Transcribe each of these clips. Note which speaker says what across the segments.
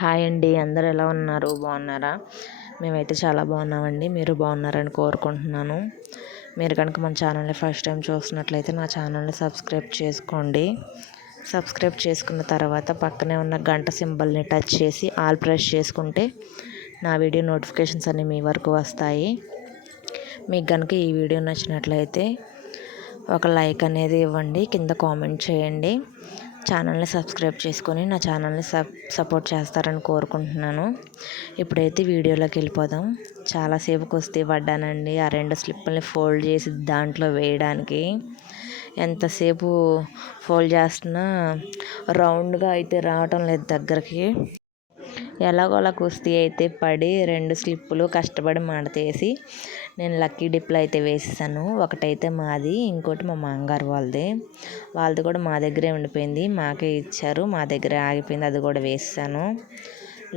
Speaker 1: Hi అండి. అందరు ఎలా ఉన్నారు? బాగున్నారా? మేమైతే చాలా బాగున్నామండి. మీరు బాగున్నారని కోరుకుంటున్నాను. మీరు కనుక మన ఛానల్ని ఫస్ట్ టైం చూస్తున్నట్లయితే నా ఛానల్ని సబ్స్క్రైబ్ చేసుకోండి. సబ్స్క్రైబ్ చేసుకున్న తర్వాత పక్కనే ఉన్న గంట సింబల్ని టచ్ చేసి ఆల్ ప్రెస్ చేసుకుంటే నా వీడియో నోటిఫికేషన్స్ అన్నీ మీ వరకు వస్తాయి. మీకు కనుక ఈ వీడియో నచ్చినట్లయితే ఒక లైక్ అనేది ఇవ్వండి. కింద కామెంట్ చేయండి. ఛానల్ని సబ్స్క్రైబ్ చేసుకొని నా ఛానల్ని సప్ సపోర్ట్ చేస్తారని కోరుకుంటున్నాను. ఇప్పుడైతే వీడియోలోకి వెళ్ళిపోదాం. చాలాసేపు కుస్తీ పడ్డానండి. ఆ రెండు స్లిప్పుల్ని ఫోల్డ్ చేసి దాంట్లో వేయడానికి ఎంతసేపు ఫోల్డ్ చేస్తున్నా రౌండ్గా అయితే రావటం లేదు దగ్గరికి. ఎలాగోలా కుస్తీ అయితే పడి రెండు స్లిప్పులు కష్టపడి మడతేసి నేను లక్కీ డిప్లో అయితే వేసేసాను. ఒకటైతే మాది ఇంకోటి మా మామగారు వాళ్ళది. వాళ్ళది కూడా మా దగ్గరే ఉండిపోయింది. మాకే ఇచ్చారు మా దగ్గరే ఆగిపోయింది అది కూడా వేసాను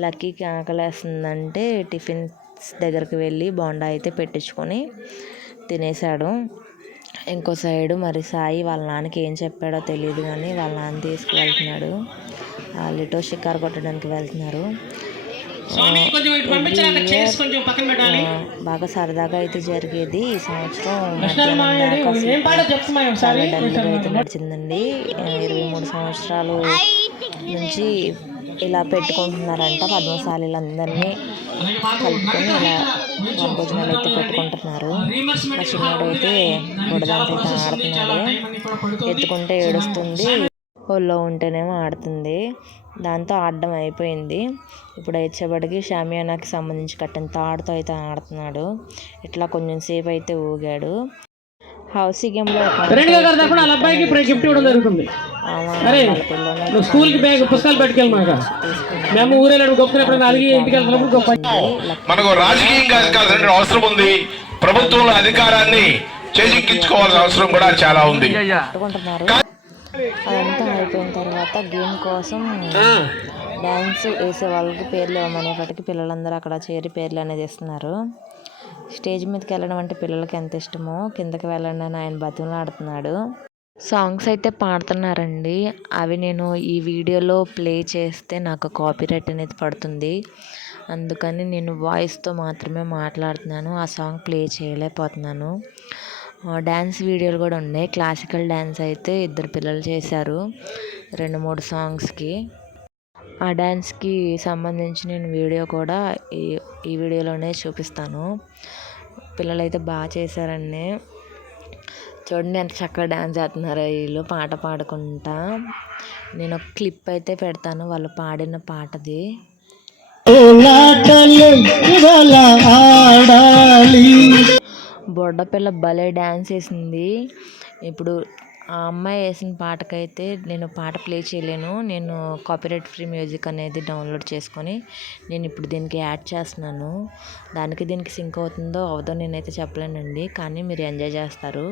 Speaker 1: లక్కీకి ఆకలేస్తుందంటే టిఫిన్స్ దగ్గరికి వెళ్ళి బోండా అయితే పెట్టించుకొని తినేసాడు. ఇంకో సైడు మరి సాయి వాళ్ళ నాన్నకి ఏం చెప్పాడో తెలియదు కానీ వాళ్ళ నాన్న తీసుకువెళ్తున్నాడు. లిటో షికార్ కొట్టడానికి వెళ్తున్నారు. బాగా సరదాగా అయితే జరిగేది. ఈ సంవత్సరం అయితే నడిచిందండి. ఇరవై మూడు సంవత్సరాలు నుంచి ఇలా పెట్టుకుంటున్నారంట పద్మశాలీలందరినీ కలుపుకొని ఇలా భోజనాలు అయితే పెట్టుకుంటున్నారు. మా చిన్నోడు అయితే బుడదంత ఆడుతున్నాడు. ఎత్తుకుంటే ఏడుస్తుంది. ఒళ్ళో ఉంటేనేమో ఆడుతుంది. దాంతో ఆడడం అయిపోయింది. ఇప్పుడు వచ్చేపటికి షామియానాకి సంబంధించి కట్టిన తాడుతో అయితే ఆడుతున్నాడు. ఇట్లా కొంచెం సేపు అయితే ఊగాడు. హౌస్ గేమ్లో
Speaker 2: గిఫ్ట్ ఇవ్వడం జరుగుతుంది. అరే నువ్వు స్కూల్కి బ్యాగ్ పుస్తకాలు మేము ఇంటికి వెళ్తున్నప్పుడు గొప్ప
Speaker 3: మనకు రాజకీయంగా అవసరం ఉంది. ప్రభుత్వంలో అధికారాన్ని చేజిక్కించుకోవాల్సిన అవసరం కూడా చాలా ఉంది.
Speaker 1: అదంతా అయిపోయిన తర్వాత గేమ్ కోసం డ్యాన్స్ వేసే వాళ్ళకి పేర్లు ఇవ్వమనేపటికి పిల్లలందరూ అక్కడ చేరి పేర్లు అనేది ఇస్తున్నారు. స్టేజ్ మీదకి వెళ్ళడం అంటే పిల్లలకి ఎంత ఇష్టమో కిందకి వెళ్ళండి అని ఆయన బతులు ఆడుతున్నాడు సాంగ్స్ అయితే పాడుతున్నారండి. అవి నేను ఈ వీడియోలో ప్లే చేస్తే నాకు కాపీరైట్ అనేది పడుతుంది. అందుకని నేను వాయిస్తో మాత్రమే మాట్లాడుతున్నాను. ఆ సాంగ్ ప్లే చేయలేకపోతున్నాను. డ్యాన్స్ వీడియోలు కూడా ఉన్నాయి. క్లాసికల్ డ్యాన్స్ అయితే ఇద్దరు పిల్లలు చేశారు. రెండు మూడు సాంగ్స్కి ఆ డ్యాన్స్కి సంబంధించి నేను వీడియో కూడా ఈ ఈ వీడియోలోనే చూపిస్తాను. పిల్లలు అయితే బాగా చేశారండి. చూడండి ఎంత చక్కగా డ్యాన్స్ చేస్తున్నారో వీళ్ళు. పాట పాడుకుంటా. నేను ఒక క్లిప్ అయితే పెడతాను. వాళ్ళు పాడిన పాటది. బొడ్డపిల్ల భలే డ్యాన్స్ వేసింది. ఇప్పుడు ఆ అమ్మాయి వేసిన పాటకైతే నేను పాట ప్లే చేయలేను. నేను కాపీరైట్ ఫ్రీ మ్యూజిక్ అనేది డౌన్లోడ్ చేసుకొని నేను ఇప్పుడు దీనికి యాడ్ చేస్తున్నాను. దానికి దీనికి సింక్ అవుతుందో అవదో నేనైతే చెప్పలేనండి కానీ మీరు ఎంజాయ్ చేస్తారు.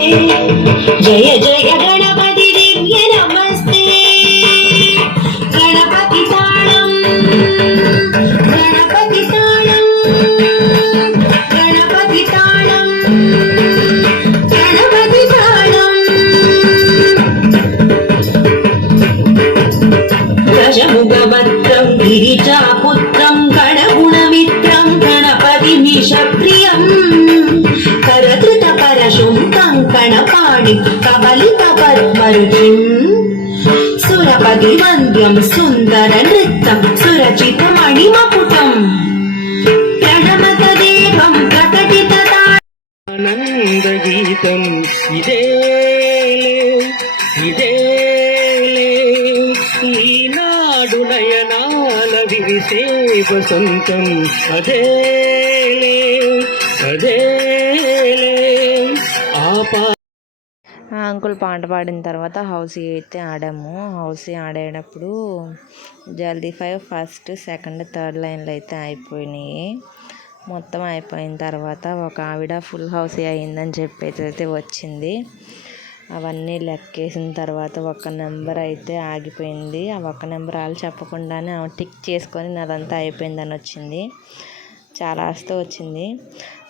Speaker 4: जय जय गण కంకణపాణి కబలిత పద్మరుచిం సురపతి వంద్యం సుందర నృత్తం సురచిత మణిమకుటం. ప్రణమత దేవం ప్రకటిత
Speaker 2: ఆనంద గీతం ఇదేలే ఇదేలే ఈనాడు నయనాల విరిసే వసంతం. అదేలే అదేలే
Speaker 1: అంకుల్ పాట పాడిన తర్వాత హౌసీ అయితే ఆడాము. హౌసీ ఆడేటప్పుడు జల్దీ ఫైవ్ ఫస్ట్ సెకండ్ థర్డ్ లైన్లు అయితే అయిపోయినాయి. మొత్తం అయిపోయిన తర్వాత ఒక ఆవిడ ఫుల్ హౌసీ అయిందని చెప్పేసి అయితే వచ్చింది. అవన్నీ లెక్కేసిన తర్వాత ఒక నెంబర్ అయితే ఆగిపోయింది. ఆ ఒక్క నెంబర్ వాళ్ళు చెప్పకుండానే ఆమె టిక్ చేసుకొని నాదంతా అయిపోయిందని వచ్చింది. చాలా వస్తూ వచ్చింది.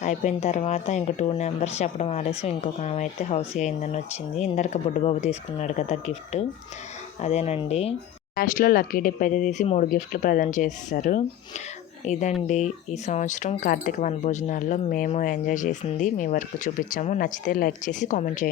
Speaker 1: అయిపోయిన తర్వాత ఇంక టూ నెంబర్స్ చెప్పడం ఆలస్యం. ఇంకొక ఆమె అయితే హౌస్ అయిందని వచ్చింది. ఇందరిక బుడ్డబాబు తీసుకున్నాడు కదా గిఫ్ట్ అదేనండి. లాస్ట్లో లక్కీ డిప్ అయితే తీసి మూడు గిఫ్ట్లు ప్రజెంట్ చేస్తారు ఇదండి ఈ సంవత్సరం కార్తీక వన భోజనాల్లో మేము ఎంజాయ్ చేసింది. మీ వరకు చూపించాము. నచ్చితే లైక్ చేసి కామెంట్ చేయండి.